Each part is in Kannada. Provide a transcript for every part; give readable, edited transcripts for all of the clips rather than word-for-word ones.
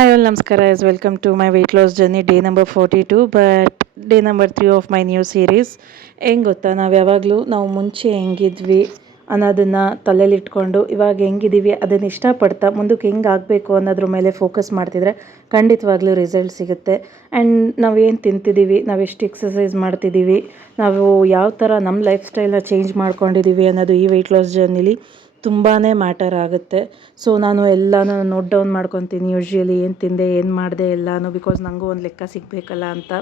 Hi all, Namaskara guys. Welcome to my weight loss journey day number 42 but day number 3 of my new series. ಹೆಂಗೆ ಗೊತ್ತಾ, ನಾವು ಮುಂಚೆ ಹೆಂಗಿದ್ವಿ ಅನ್ನೋದನ್ನು ತಲೆಯಲ್ಲಿ ಇಟ್ಕೊಂಡು ಇವಾಗ ಹೆಂಗಿದ್ದೀವಿ ಅದನ್ನು ಇಷ್ಟಪಡ್ತಾ ಮುಂದಕ್ಕೆ ಹೆಂಗೆ ಆಗಬೇಕು ಅನ್ನೋದ್ರ ಮೇಲೆ ಫೋಕಸ್ ಮಾಡ್ತಿದ್ರೆ ಖಂಡಿತವಾಗ್ಲೂ ರಿಸಲ್ಟ್ ಸಿಗುತ್ತೆ. ಆ್ಯಂಡ್ ನಾವೇನು ತಿಂತಿದ್ದೀವಿ, ನಾವೆಷ್ಟು ಎಕ್ಸಸೈಸ್ ಮಾಡ್ತಿದ್ದೀವಿ, ನಾವು ಯಾವ ಥರ ನಮ್ಮ ಲೈಫ್ ಸ್ಟೈಲ್ನ ಚೇಂಜ್ ಮಾಡ್ಕೊಂಡಿದ್ದೀವಿ ಅನ್ನೋದು ಈ ವೆಯ್ಟ್ ಲಾಸ್ ಜರ್ನಿಲಿ ತುಂಬಾ ಮ್ಯಾಟರ್ ಆಗುತ್ತೆ. ಸೊ ನಾನು ಎಲ್ಲನೂ ನೋಟ್ ಡೌನ್ ಮಾಡ್ಕೊತೀನಿ. ಯೂಶ್ವಲಿ ಏನು ತಿಂದೆ, ಏನು ಮಾಡಿದೆ ಎಲ್ಲನೂ, ಬಿಕಾಸ್ ನನಗೂ ಒಂದು ಲೆಕ್ಕ ಸಿಗಬೇಕಲ್ಲ ಅಂತ.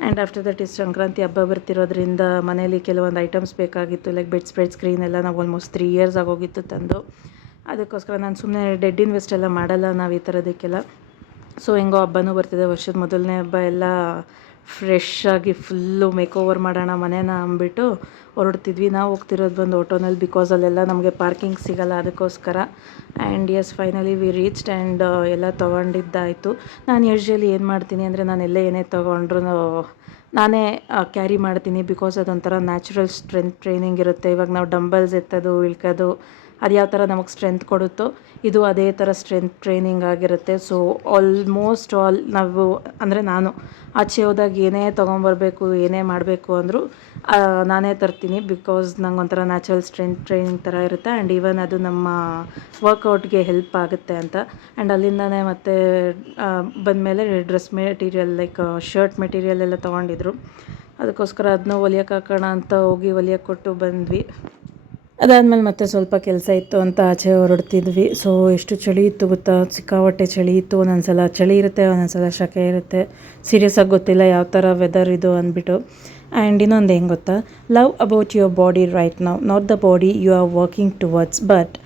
And after that is Sankranti ಹಬ್ಬ ಬರ್ತಿರೋದ್ರಿಂದ ಮನೇಲಿ ಕೆಲವೊಂದು ಐಟಮ್ಸ್ ಬೇಕಾಗಿತ್ತು. ಲೈಕ್ ಬೆಡ್ ಸ್ಪ್ರೆಡ್ ಸ್ಕ್ರೀನ್ ಎಲ್ಲ ನಾವು ಆಲ್ಮೋಸ್ಟ್ 3 ಇಯರ್ಸ್ ಆಗೋಗಿತ್ತು ತಂದು. ಅದಕ್ಕೋಸ್ಕರ ನಾನು ಸುಮ್ಮನೆ ಡೆಡ್ ಇನ್ವೆಸ್ಟ್ ಎಲ್ಲ ಮಾಡಲ್ಲ ನಾವು ಈ ಥರದಕ್ಕೆಲ್ಲ. ಸೊ ಹೆಂಗೋ ಹಬ್ಬನೂ ಬರ್ತಿದೆ, ವರ್ಷದ ಮೊದಲನೇ ಹಬ್ಬ, ಎಲ್ಲ ಫ್ರೆಶ್ ಆಗಿ ಫುಲ್ಲು ಮೇಕ್ ಓವರ್ ಮಾಡೋಣ ಮನೇನ ಅಂದ್ಬಿಟ್ಟು ಹೊರಡ್ತಿದ್ವಿ. ನಾವು ಹೋಗ್ತಿರೋದು ಬಂದು ಆಟೋನಲ್ಲಿ, ಬಿಕಾಸ್ ಅಲ್ಲೆಲ್ಲ ನಮಗೆ ಪಾರ್ಕಿಂಗ್ ಸಿಗೋಲ್ಲ, ಅದಕ್ಕೋಸ್ಕರ. And S finally we reached and ಎಲ್ಲ ತೊಗೊಂಡಿದ್ದಾಯಿತು. ನಾನು ಯೂಶ್ವಲಿ ಏನು ಮಾಡ್ತೀನಿ ಅಂದರೆ, ನಾನು ಎಲ್ಲೇ ಏನೇ ತೊಗೊಂಡ್ರು ನಾನೇ ಕ್ಯಾರಿ ಮಾಡ್ತೀನಿ, ಬಿಕಾಸ್ ಅದೊಂಥರ ನ್ಯಾಚುರಲ್ ಸ್ಟ್ರೆಂತ್ ಟ್ರೈನಿಂಗ್ ಇರುತ್ತೆ. ಇವಾಗ ನಾವು ಡಂಬಲ್ಸ್ ಎತ್ತೋದು ಇಳ್ಕೋದು ಅದು ಯಾವ ಥರ ನಮಗೆ ಸ್ಟ್ರೆಂತ್ ಕೊಡುತ್ತೋ ಇದು ಅದೇ ಥರ ಸ್ಟ್ರೆಂತ್ ಟ್ರೈನಿಂಗ್ ಆಗಿರುತ್ತೆ. ಸೊ ಆಲ್ಮೋಸ್ಟ್ ಆಲ್ ನಾವು ಅಂದರೆ ನಾನು ಆಚೆ ಹೋದಾಗ ಏನೇ ತೊಗೊಂಬರ್ಬೇಕು, ಏನೇ ಮಾಡಬೇಕು ಅಂದರೂ ನಾನೇ ತರ್ತೀನಿ, ಬಿಕಾಸ್ ನಂಗೆ ನ್ಯಾಚುರಲ್ ಸ್ಟ್ರೆಂತ್ ಟ್ರೈನಿಂಗ್ ಥರ ಇರುತ್ತೆ. ಆ್ಯಂಡ್ ಈವನ್ ಅದು ನಮ್ಮ ವರ್ಕೌಟ್ಗೆ ಹೆಲ್ಪ್ ಆಗುತ್ತೆ ಅಂತ. ಆ್ಯಂಡ್ ಅಲ್ಲಿಂದನೇ ಮತ್ತೆ ಬಂದಮೇಲೆ dress material like shirt material ಎಲ್ಲ ತೊಗೊಂಡಿದ್ರು. ಅದಕ್ಕೋಸ್ಕರ ಅದನ್ನೂ ಹೊಲಿಯೋಕೆ ಹಾಕೋಣ ಅಂತ ಹೋಗಿ ಹೊಲಿಯೋಕೆ ಕೊಟ್ಟು ಬಂದ್ವಿ. ಅದಾದಮೇಲೆ ಮತ್ತೆ ಸ್ವಲ್ಪ ಕೆಲಸ ಇತ್ತು ಅಂತ ಆಚೆ ಹೊರಡ್ತಿದ್ವಿ. ಸೊ ಎಷ್ಟು ಚಳಿ ಇತ್ತು ಗೊತ್ತಾ, ಸಿಕ್ಕಾಪಟ್ಟೆ ಚಳಿ ಇತ್ತು. ಒಂದೊಂದು ಸಲ ಚಳಿ ಇರುತ್ತೆ, ಒಂದೊಂದು ಸಲ ಸೆಕೆ ಇರುತ್ತೆ. ಸೀರಿಯಸ್ಸಾಗಿ ಗೊತ್ತಿಲ್ಲ ಯಾವ ಥರ ವೆದರ್ ಇದು ಅಂದ್ಬಿಟ್ಟು. ಆ್ಯಂಡ್ ಇನ್ನೊಂದು ಹೆಂಗೆ ಗೊತ್ತಾ, love about your body right now, not the body you are working towards but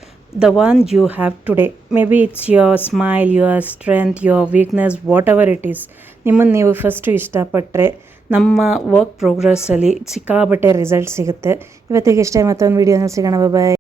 the one you have today. Maybe it's your smile, your strength, your weakness, whatever it is. ನಿಮ್ಮನ್ನು ನೀವು ಫಸ್ಟು ಇಷ್ಟಪಟ್ಟರೆ ನಮ್ಮ ವರ್ಕ್ ಪ್ರೋಗ್ರೆಸ್ಸಲ್ಲಿ ಸಿಕ್ಕಾಬಟ್ಟೆ ರಿಸಲ್ಟ್ ಸಿಗುತ್ತೆ. ಇವತ್ತಿಗೆ ಇಷ್ಟೇ, ಮತ್ತೊಂದು ವೀಡಿಯೋನಲ್ಲಿ ಸಿಗೋಣ. ಬಾಯ್.